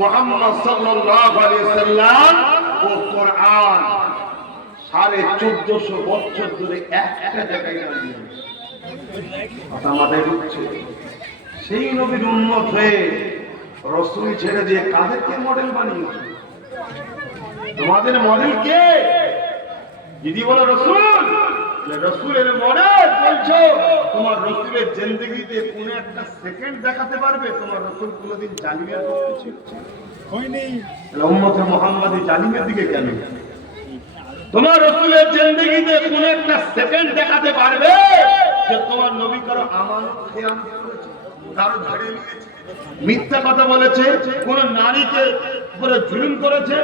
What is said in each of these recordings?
মোহাম্মদ সাল্লাল্লাহু আলাইহি সাল্লাম ও কোরআন সাড়ে চোদ্দশো বছর ধরে একটা জায়গায় দাঁড়িয়ে সেই নবীর উন্মত হয়ে রসুল ছেড়ে দিয়ে কাদেরকে মডেল বানিয়েছে তোমাদের মডেল কে? যদি বলো, রসুল রসুলের বলছো তোমার রসুলের জিন্দগিতে কোনো একটা সেকেন্ড দেখাতে পারবে? তোমার রসুল কোনোদিন জালিমের পক্ষে ছিল? হয়নি। তাহলে উম্মতে মোহাম্মদী জালিমের দিকে কেন? তোমার রসুলের জিন্দগিতে কোন একটা সেকেন্ড দেখাতে পারবে যে তোমার নবী কারও আমানত করেছে কারও ঝেড়ে নিয়েছে মিথ্যা কথা বলেছে কোন নারীকে উপরে জুলুম করেছে?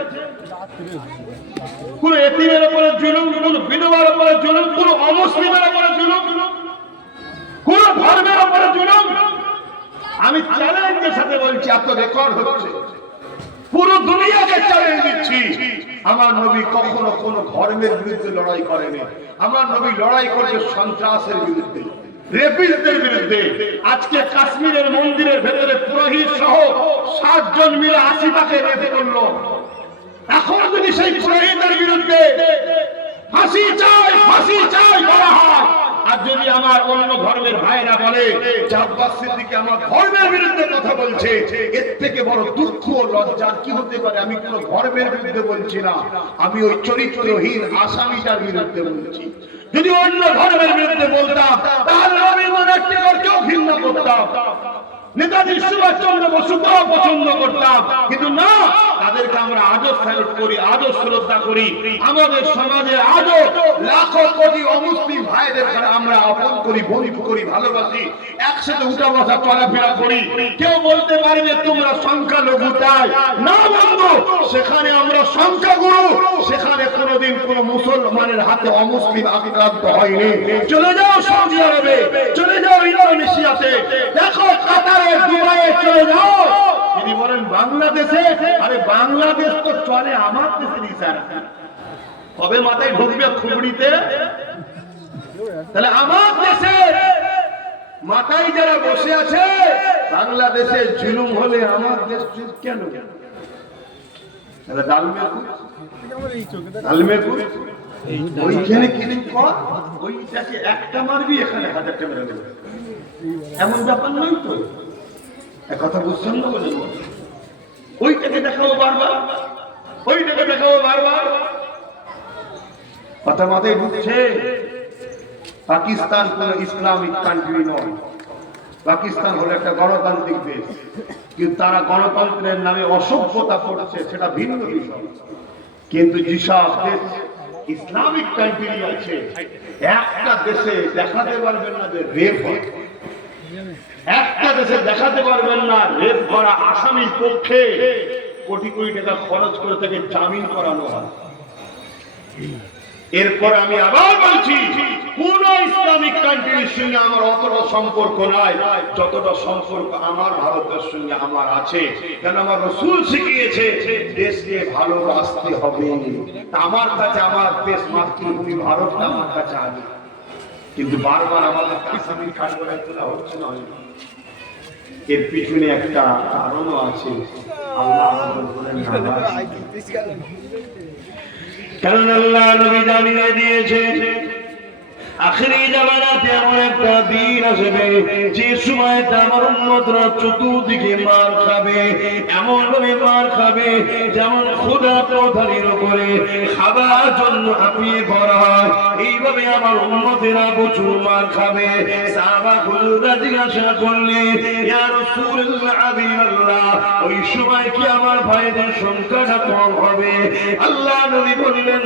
কোন এতিমের আমি চ্যালেঞ্জের সাথে বলছি এত রেকর্ড হচ্ছে। পুরো দুনিয়াকে চ্যালেঞ্জ দিচ্ছি। আমার নবী কখনো কোন ধর্মের বিরুদ্ধে লড়াই করেনি। আমার নবী লড়াই করেছে সন্ত্রাসের বিরুদ্ধে বিরুদ্ধে। আজকে কাশ্মীরের মন্দিরের ভেতরে পুরোহিত সহ সাতজন মিলে আশিটাকে রেপে করল এখন যদি সেই পুরোহিতের বিরুদ্ধে ফাঁসি চাই ফাঁসি চাই বলা হয়। আর যদি আমার অন্য ধর্মের ভাইরা বলে যে আব্বাস সিদ্দিকী আমার ধর্মের বিরুদ্ধে কথা বলছে, এর থেকে বড় দুঃখ ও লজ্জার কি হতে পারে? আমি কোন ধর্মের বিরুদ্ধে বলছি না। আমি ওই চরিত্রহীন আসামিটার বিরুদ্ধে বলছি। যদি অন্য ধর্মের বিরুদ্ধে বলতাম, তাহলে রবীন্দ্রনাথ টেগোরকেও ঘৃণা করতাম। নেতাজি সুভাষচন্দ্র বসুকেও পছন্দ করতাম। কিন্তু না, তাদেরকে আমরা আজও স্যালুট করি, আজও শ্রদ্ধা করি। আমাদের সমাজে আজও লাখো কোটি অমুসলিম ভাইদের আমরা আপন করি, বন্ধু করি, ভালোবাসি, একসাথে উঠা বসা, চলাফেরা করি। কেউ বলতে পারবে তোমরা সংখ্যালঘু, তাই? না, বন্ধু, সেখানে আমরা সংখ্যাগুরু। সেখানে কোনোদিন কোন মুসলমানের হাতে অমুসলিম আক্রান্ত হয়নি। চলে যাও সৌদি আরবে, চলে যাও ইন্দোনেশিয়াতে। দেখো কাতারে, দুবাইয়ে চলে যাও। তিনি বলেন, বাংলাদেশে? আরে, বাংলাদেশ তো চলে আমার দেশের ইশারা কবে মাথায় ঢুকবে খুবড়িতে? তাহলে আমার দেশে মাথায় যারা বসে আছে, বাংলাদেশে জুলুম হলে আমার দেশ কেন? একটা মারবি, এখানে এমন ব্যাপার তো। কথা বুঝছেন না ওইটাকে বারবার। ওইটাকে বারবার। কথা মাথায় ঢুকছে। পাকিস্তান কোন ইসলামিক কান্ট্রি নয়। পাকিস্তান হলো একটা গণতান্ত্রিক দেশ। কিন্তু তারা গণতন্ত্রের নামে অসভ্যতা করছে, সেটা ভিন্ন বিষয়। কিন্তু যেসব দেশ ইসলামিক কান্ট্রি আছে, একটা দেশে দেখাতে পারবেন না যে রেপ একটা দেশে দেখাতে পারবেন না রেপ করা আসামির পক্ষে কোটি কোটি টাকা খরচ করে তাকে জামিন করানো হয়। এরপর আমি আবার বলছি, কোন কান্ট্রির সঙ্গে আমার অতটা সম্পর্ক নাই। যতটা সম্পর্ক আমার ভারতের সঙ্গে আমার আছে। কেন আমার রসুল শিখিয়েছে দেশকে ভালোবাসতে হবে। আমার কাছে, আমার দেশ মাতৃভূমি, ভারতটা আমার কাছে আছে কিন্তু বারবার আমাদের আসামির কাঠগড়ায় তোলা হচ্ছে না। এর পিছনে একটা কারণও আছে। আল্লাহ কারণ আল্লাহ নবী জানিয়ে দিয়েছে আখেরি জামানাতে এমন একটা দিন আসবে, যে সময় আমার উন্মতরা চতুর্দিকে মার খাবে। এমন ভাবে মার খাবে, যেমন খোদা কোথালির উপরে খাবার জন্য হাঁপিয়ে পড়া হয়। এইভাবে আমার উন্মতেরা প্রচুর মার খাবে। সাহাবা হুজুরা জিজ্ঞাসা করলে ইয়া রাসূলুল্লাহ, হাবিবাল্লাহ, ওই সময় কি আমার ভাইদের সংখ্যাটা কম হবে? আল্লাহ নবী বললেন